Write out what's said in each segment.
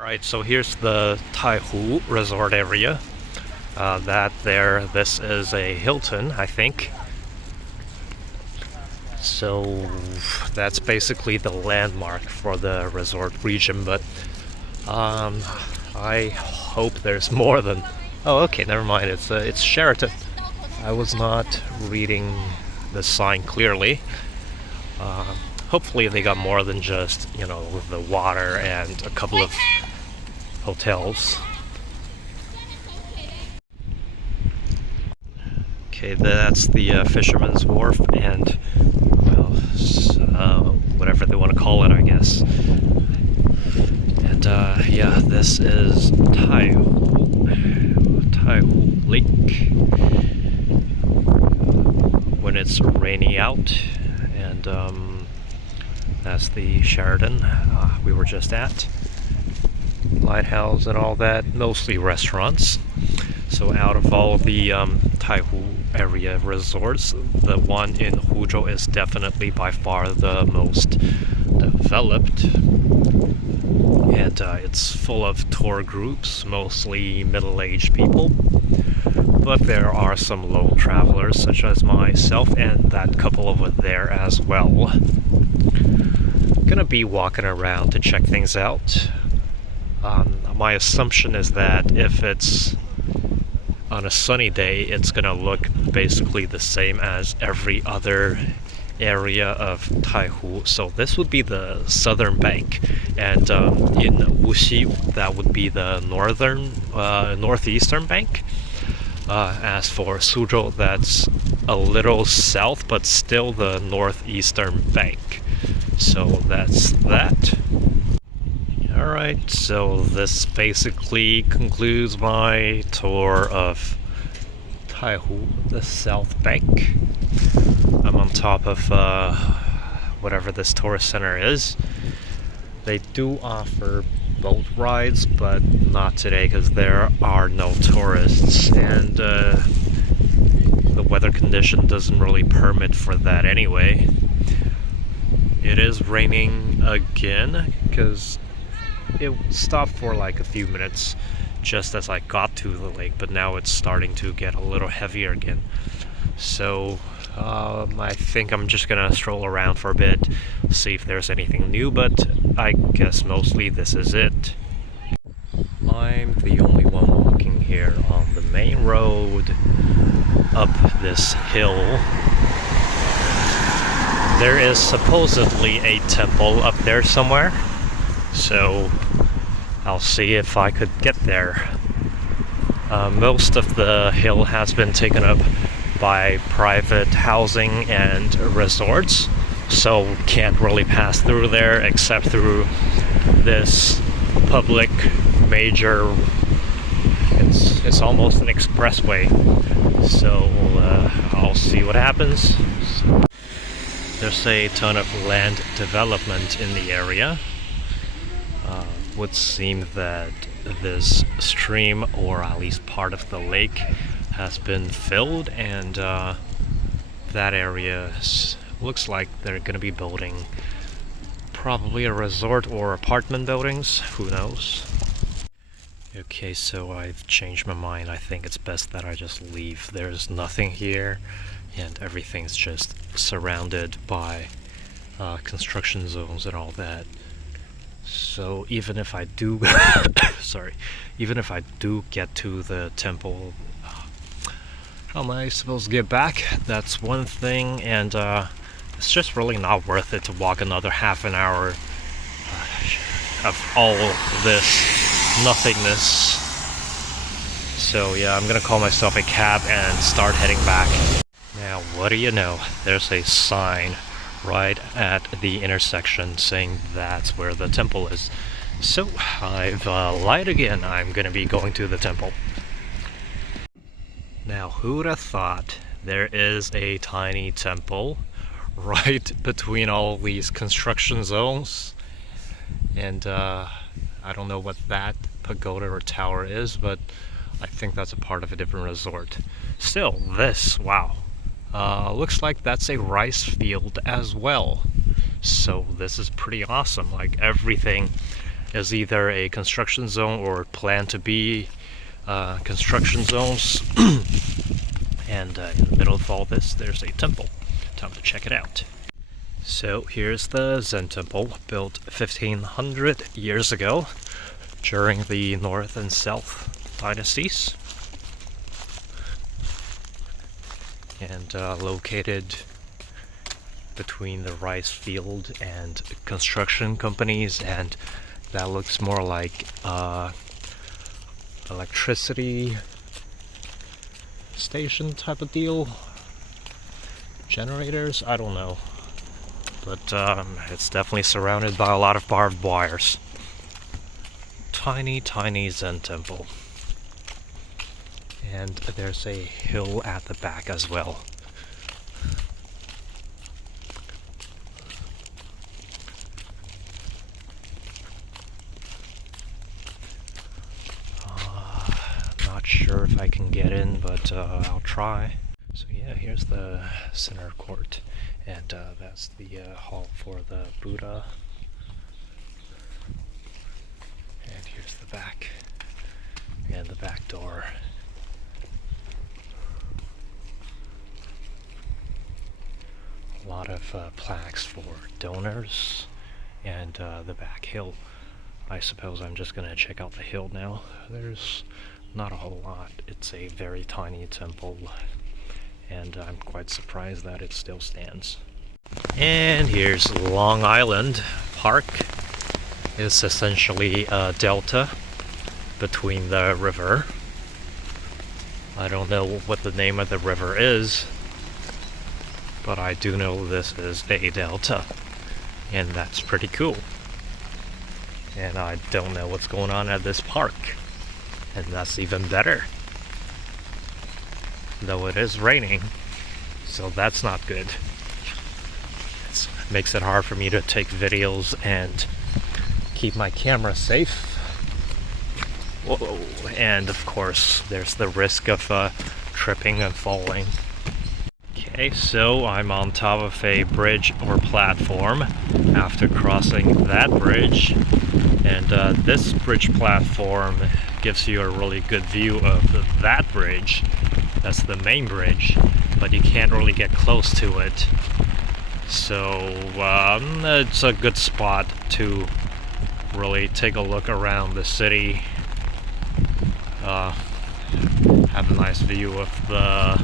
Alright, so here's the Taiho Resort area. This is a Hilton, I think. So that's basically the landmark for the resort region, but I hope there's more than. Oh, okay, never mind. It's Sheraton. I was not reading the sign clearly. Hopefully they got more than just, the water and a couple of hotels. Okay, that's the Fisherman's Wharf and, well, whatever they want to call it, I guess. And yeah, this is Taiho Lake when it's rainy out, and that's the Sheraton we were just at. Lighthouse and all that, mostly restaurants. So out of all the Taihu area resorts, the one in Huzhou is definitely by far the most developed. And it's full of tour groups, mostly middle-aged people. But there are some lone travelers, such as myself and that couple over there as well. Gonna be walking around to check things out. My assumption is that if it's on a sunny day, it's gonna look basically the same as every other area of Taihu. So this would be the southern bank, and in Wuxi, that would be the northeastern bank. As for Suzhou, that's a little south, but still the northeastern bank. So that's that. Alright, so this basically concludes my tour of Taihu, the South Bank. I'm on top of whatever this tourist center is. They do offer boat rides, but not today because there are no tourists, and the weather condition doesn't really permit for that anyway. It is raining again because it stopped for like a few minutes just as I got to the lake, but now it's starting to get a little heavier again. So I think I'm just gonna stroll around for a bit, see if there's anything new, but I guess mostly this is it. I'm the only one walking here on the main road up this hill. There is supposedly a temple up there somewhere, so I'll see if I could get there. Most of the hill has been taken up by private housing and resorts, so can't really pass through there except through this public major. It's almost an expressway, so I'll see what happens. There's a ton of land development in the area. Would seem that this stream, or at least part of the lake, has been filled, and that area looks like they're going to be building probably a resort or apartment buildings, who knows. Okay, so I've changed my mind. I think it's best that I just leave. There's nothing here, and everything's just surrounded by construction zones and all that. So even if I do even if I do get to the temple, how am I supposed to get back? That's one thing, and it's just really not worth it to walk another half an hour of all this nothingness. So yeah, I'm gonna call myself a cab and start heading back. Now, what do you know? There's a sign right at the intersection saying that's where the temple is. So I've lied again. I'm gonna be going to the temple. Now, who'd have thought there is a tiny temple right between all these construction zones? And I don't know what that pagoda or tower is, but I think that's a part of a different resort. Still, this, wow. Looks like that's a rice field as well. So this is pretty awesome. Like, everything is either a construction zone or planned to be construction zones. And in the middle of all this, there's a temple. Time to check it out. So here's the Zen Temple, built 1500 years ago during the North and South dynasties, and located between the rice field and construction companies, and that looks more like electricity station type of deal. Generators? I don't know. But it's definitely surrounded by a lot of barbed wires. Tiny, tiny Zen Temple. And there's a hill at the back as well. Not sure if I can get in, but I'll try. So yeah, here's the center court, and that's the hall for the Buddha. And here's the back, and the back door. A lot of plaques for donors, and the back hill. I suppose I'm just gonna check out the hill now. There's not a whole lot. It's a very tiny temple, and I'm quite surprised that it still stands. And here's Long Island Park. It's essentially a delta between the river. I don't know what the name of the river is, but I do know this is a delta, and that's pretty cool. And I don't know what's going on at this park, and that's even better. Though it is raining, so that's not good. It makes it hard for me to take videos and keep my camera safe. Whoa. And of course, there's the risk of tripping and falling. Okay, so I'm on top of a bridge or platform after crossing that bridge. And this bridge platform gives you a really good view of that bridge. That's the main bridge, but you can't really get close to it. So it's a good spot to really take a look around the city. Have a nice view of the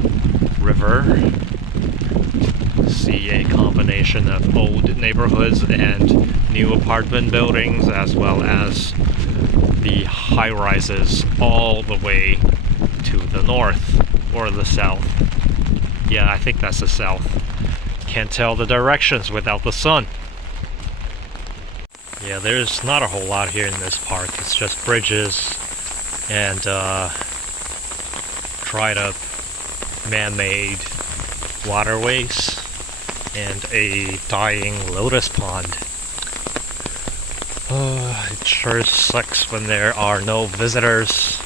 river. See a combination of old neighborhoods and new apartment buildings, as well as the high-rises all the way to the north or the south. Yeah, I think that's the south. Can't tell the directions without the sun. Yeah, there's not a whole lot here in this park. It's just bridges and dried up man-made waterways and a dying lotus pond. It sure sucks when there are no visitors.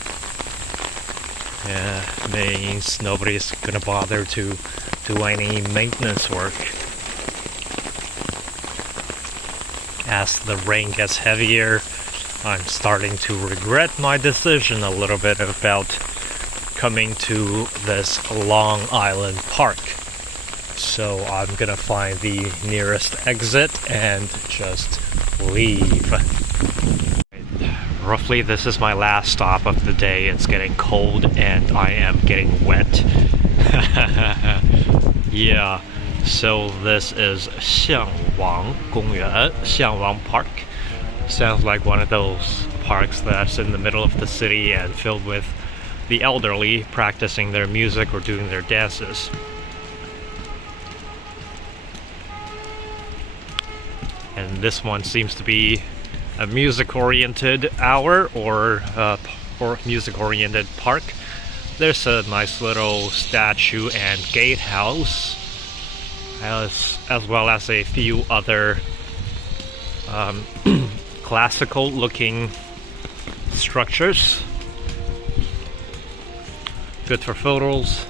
Yeah, it means nobody's gonna bother to do any maintenance work. As the rain gets heavier, I'm starting to regret my decision a little bit about coming to this Long Island Park. So I'm gonna find the nearest exit and just leave. Roughly, this is my last stop of the day. It's getting cold and I am getting wet. Yeah, so this is Xiangwang 公园, Xiangwang Park. Sounds like one of those parks that's in the middle of the city and filled with the elderly practicing their music or doing their dances. And this one seems to be a music-oriented hour or music-oriented park. There's a nice little statue and gatehouse, as well as a few other classical-looking structures. Good for photos.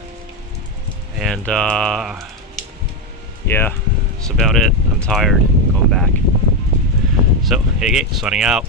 And yeah, that's about it. I'm tired. Going back. So, hey, signing out.